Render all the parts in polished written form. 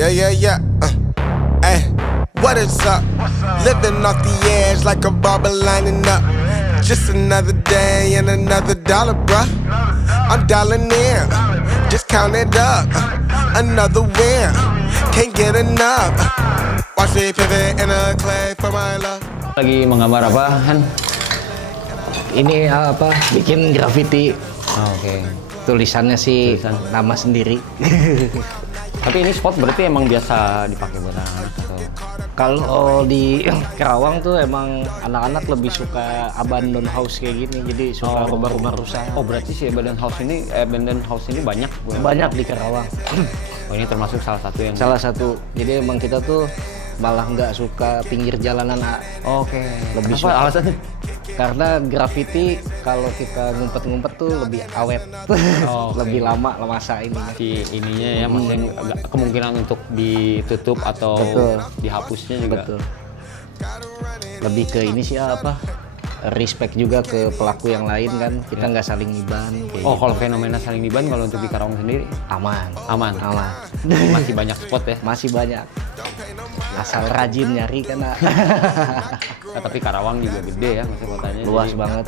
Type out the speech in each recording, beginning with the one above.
Yeah. Hey, what is up? Living off the edge like a barber lining up. Just another day and another dollar, bruh. I'm dialing in, just count it up. Another win, can't get enough. Watch me pivot in a clay for my love. Lagi menggambar apa, Han? Ini apa? Bikin graffiti. Oke. Tulisannya sih Tulisan. nama sendiri. Tapi ini spot berarti emang biasa dipakai buat anak-anak atau? Kalau di Kerawang tuh emang anak-anak lebih suka abandon house kayak gini, jadi suka rumah-rumah rusak. Oh berarti si abandoned house ini banyak? Banyak di Kerawang. Oh ini termasuk salah satu yang. Salah satu. Jadi emang kita tuh malah nggak suka pinggir jalanan. Oke. Lebih Kenapa suka. alasannya? Karena graffiti kalau kita ngumpet-ngumpet tuh lebih awet, Oh, oke. lebih lama masa ini. Si ininya ya, maksudnya kemungkinan untuk ditutup atau Betul. dihapusnya juga. Betul. Lebih ke ini sih apa? Respect juga ke pelaku yang lain kan. Kita nggak saling ngiban. Kayak Oh gitu. kalau fenomena saling diban kalau untuk di Karawang sendiri Aman. aman. Masih banyak spot ya. Masih banyak. Asal rajin nyari kan. Nah, tapi Karawang juga gede ya, maksudnya kotanya. Luas jadi- banget.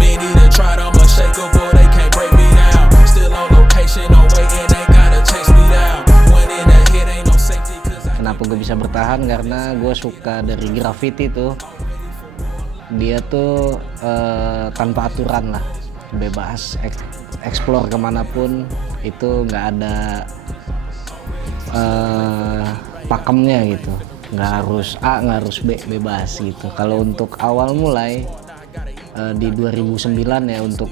Many done tried, I'm unshakable, they can't break me down. Still on location, no waiting, they gotta chase me down. When in the hit, ain't no safety, cause I Kenapa gue bisa bertahan? Karena gue suka dari graffiti tuh. Dia tuh tanpa aturan lah, bebas, explore kemanapun. Itu nggak ada pakemnya gitu. Nggak harus A, nggak harus B, bebas gitu. Kalau untuk awal mulai di 2009 ya untuk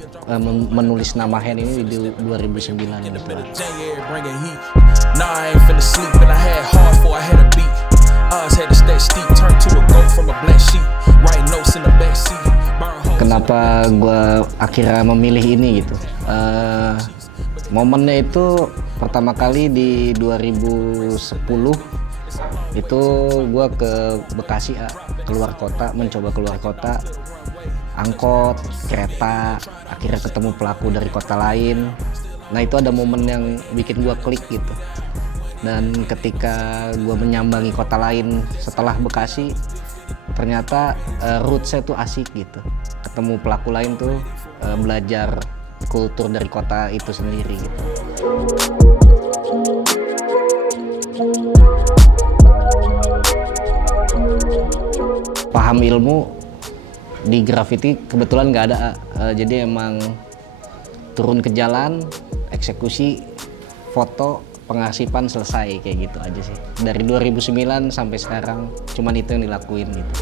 menulis nama Hen ini di 2009 gitu. January bringing heat. Nah, I ain't finna sleep, and I had hard for I had a beat. Odds had to stay steep, turn to a goat from a black sheep. Writing notes in the backseat. Burn holes. Kenapa gue akhirnya memilih ini gitu? Momennya itu pertama kali di 2010 itu gue ke Bekasi ya, keluar kota, mencoba keluar kota, angkot, kereta, akhirnya ketemu pelaku dari kota lain. Nah itu ada momen yang bikin gue klik gitu. Dan ketika gue menyambangi kota lain setelah Bekasi, ternyata roots-nya tuh asik gitu. Ketemu pelaku lain tuh belajar kultur dari kota itu sendiri gitu. Paham ilmu di graffiti kebetulan nggak ada, jadi emang turun ke jalan, eksekusi, foto, pengarsipan selesai kayak gitu aja sih. Dari 2009 sampai sekarang cuman itu yang dilakuin gitu.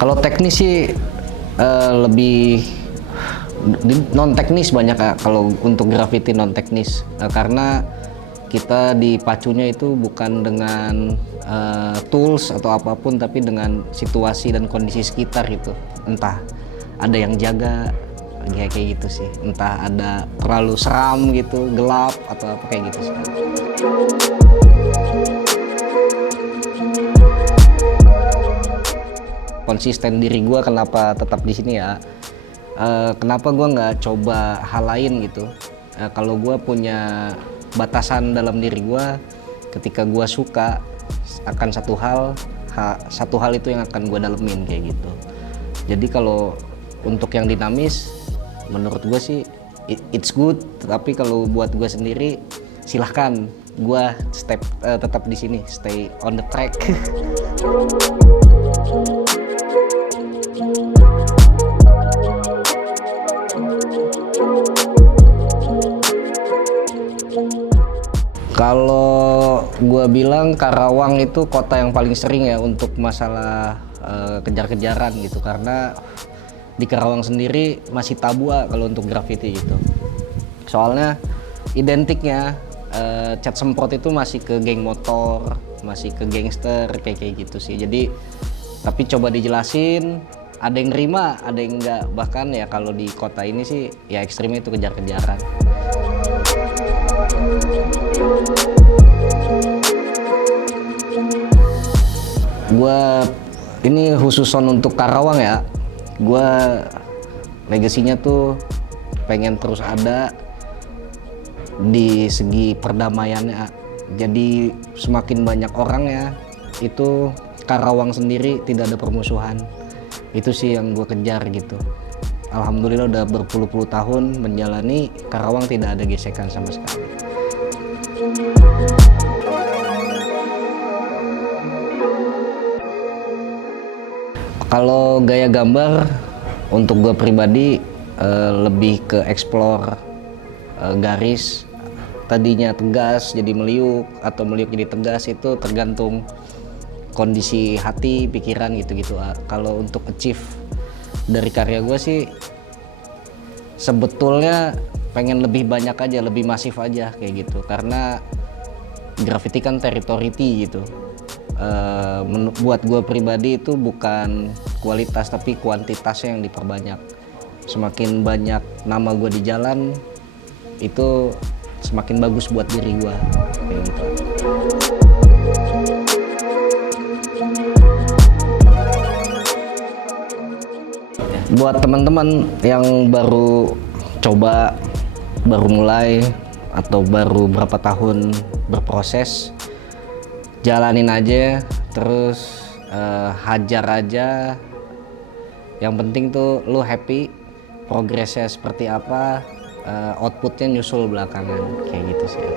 Kalau teknis sih lebih non teknis banyak ya, kalau untuk graffiti non teknis, karena kita dipacunya itu bukan dengan tools atau apapun, tapi dengan situasi dan kondisi sekitar gitu. Entah ada yang jaga kayak gitu sih, entah ada terlalu seram gitu, gelap atau apa kayak gitu sih. Konsisten diri gue kenapa tetap di sini ya, kenapa gue nggak coba hal lain gitu. Kalau gue punya batasan dalam diri gue, ketika gue suka akan satu hal itu yang akan gue dalemin kayak gitu. Jadi kalau untuk yang dinamis menurut gue sih it's good, tapi kalau buat gue sendiri silahkan, gue tetap di sini, stay on the track. Kalau gue bilang Karawang itu kota yang paling sering ya untuk masalah kejar-kejaran gitu, karena di Karawang sendiri masih tabu kalau untuk graffiti gitu. Soalnya identiknya cat semprot itu masih ke geng motor, masih ke gangster kayak gitu sih. Jadi tapi coba dijelasin, ada yang nerima, ada yang enggak. Bahkan ya kalau di kota ini sih ya ekstrimnya itu kejar-kejaran. Gua ini khususon untuk Karawang ya. gue legasinya tuh pengen terus ada di segi perdamaiannya. Jadi semakin banyak orang ya, itu Karawang sendiri tidak ada permusuhan. Itu sih yang gue kejar gitu. Alhamdulillah udah berpuluh-puluh tahun menjalani, Karawang tidak ada gesekan sama sekali. Kalau gaya gambar untuk gue pribadi lebih ke explore garis. Tadinya tegas jadi meliuk atau meliuk jadi tegas, itu tergantung kondisi hati, pikiran gitu-gitu. Kalau untuk achieve dari karya gue sih sebetulnya pengen lebih banyak aja, lebih masif aja kayak gitu. Karena graffiti kan territory gitu. Buat gue pribadi itu bukan kualitas tapi kuantitasnya yang diperbanyak. Semakin banyak nama gue di jalan, itu semakin bagus buat diri gue kayak gitu. Buat teman-teman yang baru coba, baru mulai atau baru berapa tahun berproses, jalanin aja, terus hajar aja. Yang penting tuh lu happy, progresnya seperti apa, outputnya nyusul belakangan kayak gitu sih.